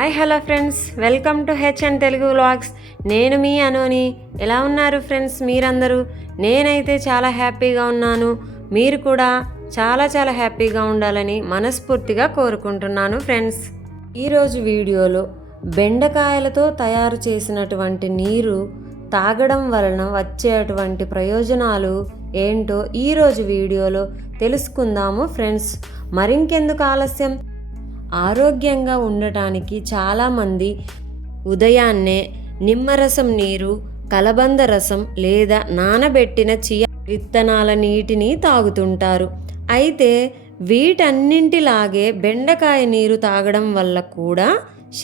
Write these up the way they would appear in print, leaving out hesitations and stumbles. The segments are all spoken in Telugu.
Hi hello friends, welcome to HN Telugu vlogs. నేను మీ అనుని. ఎలా ఉన్నారు ఫ్రెండ్స్ మీరందరూ? నేనైతే చాలా హ్యాపీగా ఉన్నాను. మీరు కూడా చాలా హ్యాపీగా ఉండాలని మనస్ఫూర్తిగా కోరుకుంటున్నాను ఫ్రెండ్స్. ఈరోజు వీడియోలో బెండకాయలతో తయారు చేసినటువంటి నీరు తాగడం వలన వచ్చేటువంటి ప్రయోజనాలు ఏంటో ఈరోజు వీడియోలో తెలుసుకుందాము ఫ్రెండ్స్. మరింకెందుకు ఆలస్యం, ఆరోగ్యంగా ఉండటానికి చాలామంది ఉదయాన్నే నిమ్మరసం నీరు, కలబంద రసం లేదా నానబెట్టిన చియా విత్తనాల నీటిని తాగుతుంటారు. అయితే వీటన్నింటిలాగే బెండకాయ నీరు తాగడం వల్ల కూడా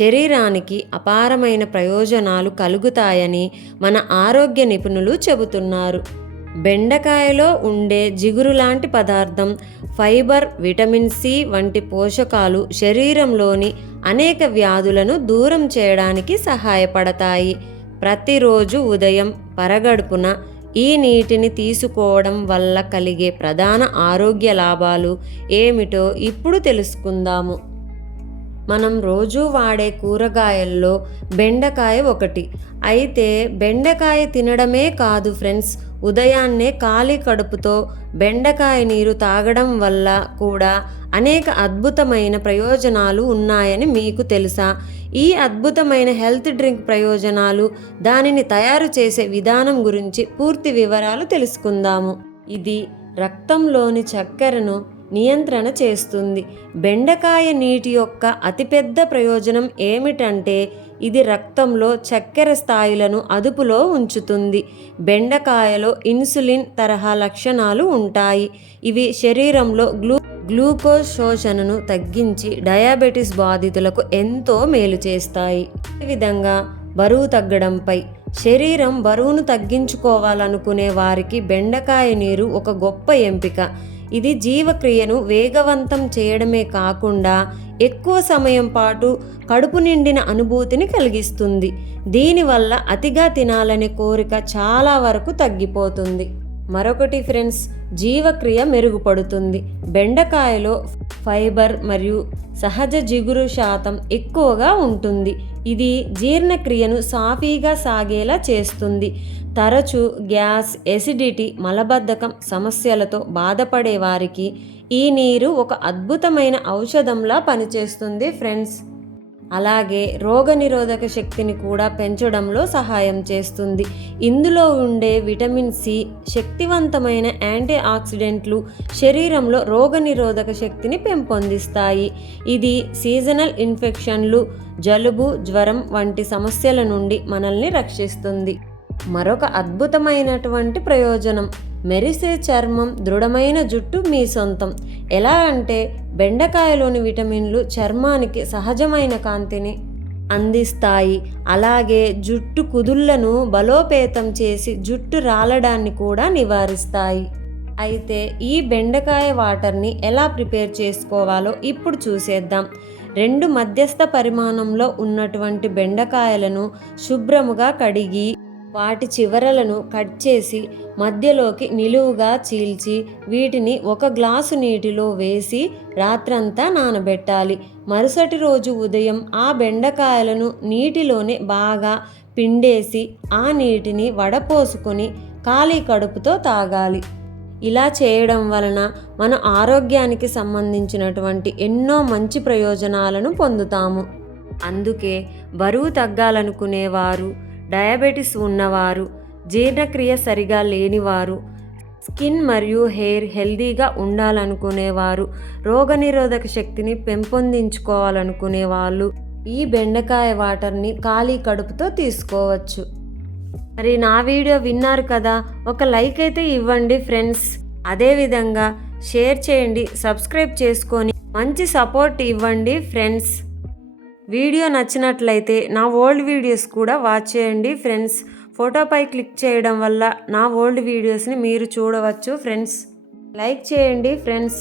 శరీరానికి అపారమైన ప్రయోజనాలు కలుగుతాయని మన ఆరోగ్య నిపుణులు చెబుతున్నారు. బెండకాయలో ఉండే జిగురు లాంటి పదార్థం, ఫైబర్, విటమిన్ సి వంటి పోషకాలు శరీరంలోని అనేక వ్యాధులను దూరం చేయడానికి సహాయపడతాయి. ప్రతిరోజు ఉదయం పరగడుపున ఈ నీటిని తీసుకోవడం వల్ల కలిగే ప్రధాన ఆరోగ్య లాభాలు ఏమిటో ఇప్పుడు తెలుసుకుందాము. మనం రోజు వాడే కూరగాయల్లో బెండకాయ ఒకటి. అయితే బెండకాయ తినడమే కాదు ఫ్రెండ్స్, ఉదయాన్నే ఖాళీ కడుపుతో బెండకాయ నీరు తాగడం వల్ల కూడా అనేక అద్భుతమైన ప్రయోజనాలు ఉన్నాయని మీకు తెలుసా? ఈ అద్భుతమైన హెల్త్ డ్రింక్ ప్రయోజనాలు, దానిని తయారు చేసే విధానం గురించి పూర్తి వివరాలు తెలుసుకుందాము. ఇది రక్తంలోని చక్కెరను నియంత్రణ చేస్తుంది. బెండకాయ నీటి యొక్క అతిపెద్ద ప్రయోజనం ఏమిటంటే ఇది రక్తంలో చక్కెర స్థాయిలను అదుపులో ఉంచుతుంది. బెండకాయలో ఇన్సులిన్ తరహా లక్షణాలు ఉంటాయి. ఇవి శరీరంలో గ్లూకోజ్ శోషణను తగ్గించి డయాబెటీస్ బాధితులకు ఎంతో మేలు చేస్తాయి. అదేవిధంగా బరువు తగ్గడంపై, శరీరం బరువును తగ్గించుకోవాలనుకునే వారికి బెండకాయ నీరు ఒక గొప్ప ఎంపిక. ఇది జీవక్రియను వేగవంతం చేయడమే కాకుండా ఎక్కువ సమయం పాటు కడుపు నిండిన అనుభూతిని కలిగిస్తుంది. దీనివల్ల అతిగా తినాలనే కోరిక చాలా వరకు తగ్గిపోతుంది. మరొకటి ఫ్రెండ్స్, జీవక్రియ మెరుగుపడుతుంది. బెండకాయలో ఫైబర్ మరియు సహజ జిగురు శాతం ఎక్కువగా ఉంటుంది. ఇది జీర్ణక్రియను సాఫీగా సాగేలా చేస్తుంది. తరచూ గ్యాస్, ఎసిడిటీ, మలబద్ధకం సమస్యలతో బాధపడే వారికి ఈ నీరు ఒక అద్భుతమైన ఔషధంలా పనిచేస్తుంది ఫ్రెండ్స్. అలాగే రోగనిరోధక శక్తిని కూడా పెంచడంలో సహాయం చేస్తుంది. ఇందులో ఉండే విటమిన్ సి శక్తివంతమైన యాంటీ ఆక్సిడెంట్లు శరీరంలో రోగనిరోధక శక్తిని పెంపొందిస్తాయి. ఇది సీజనల్ ఇన్ఫెక్షన్లు, జలుబు, జ్వరం వంటి సమస్యల నుండి మనల్ని రక్షిస్తుంది. మరొక అద్భుతమైనటువంటి ప్రయోజనం, మెరిసే చర్మం, దృఢమైన జుట్టు మీ సొంతం. ఎలా అంటే బెండకాయలోని విటమిన్లు చర్మానికి సహజమైన కాంతిని అందిస్తాయి. అలాగే జుట్టు కుదుళ్లను బలోపేతం చేసి జుట్టు రాలడాన్ని కూడా నివారిస్తాయి. అయితే ఈ బెండకాయ వాటర్ని ఎలా ప్రిపేర్ చేసుకోవాలో ఇప్పుడు చూసేద్దాం. 2 మధ్యస్థ పరిమాణంలో ఉన్నటువంటి బెండకాయలను శుభ్రముగా కడిగి వాటి చివరలను కట్ చేసి మధ్యలోకి నిలువుగా చీల్చి వీటిని 1 గ్లాసు నీటిలో వేసి రాత్రంతా నానబెట్టాలి. మరుసటి రోజు ఉదయం ఆ బెండకాయలను నీటిలోనే బాగా పిండేసి ఆ నీటిని వడపోసుకొని ఖాళీ కడుపుతో తాగాలి. ఇలా చేయడం వలన మన ఆరోగ్యానికి సంబంధించినటువంటి ఎన్నో మంచి ప్రయోజనాలను పొందుతాము. అందుకే బరువు తగ్గాలనుకునేవారు, డయాబెటీస్ ఉన్నవారు, జీర్ణక్రియ సరిగా లేనివారు, స్కిన్ మరియు హెయిర్ హెల్దీగా ఉండాలనుకునేవారు, రోగనిరోధక శక్తిని పెంపొందించుకోవాలనుకునే వాళ్ళు ఈ బెండకాయ వాటర్ని ఖాళీ కడుపుతో తీసుకోవచ్చు. మరి నా వీడియో విన్నారు కదా, ఒక లైక్ అయితే ఇవ్వండి ఫ్రెండ్స్. అదేవిధంగా షేర్ చేయండి, సబ్స్క్రైబ్ చేసుకొని మంచి సపోర్ట్ ఇవ్వండి ఫ్రెండ్స్. వీడియో నచ్చినట్లయితే నా ఓల్డ్ వీడియోస్ కూడా వాచ్ చేయండి ఫ్రెండ్స్. ఫోటోపై క్లిక్ చేయడం వల్ల నా ఓల్డ్ వీడియోస్ని మీరు చూడవచ్చు ఫ్రెండ్స్. లైక్ చేయండి ఫ్రెండ్స్.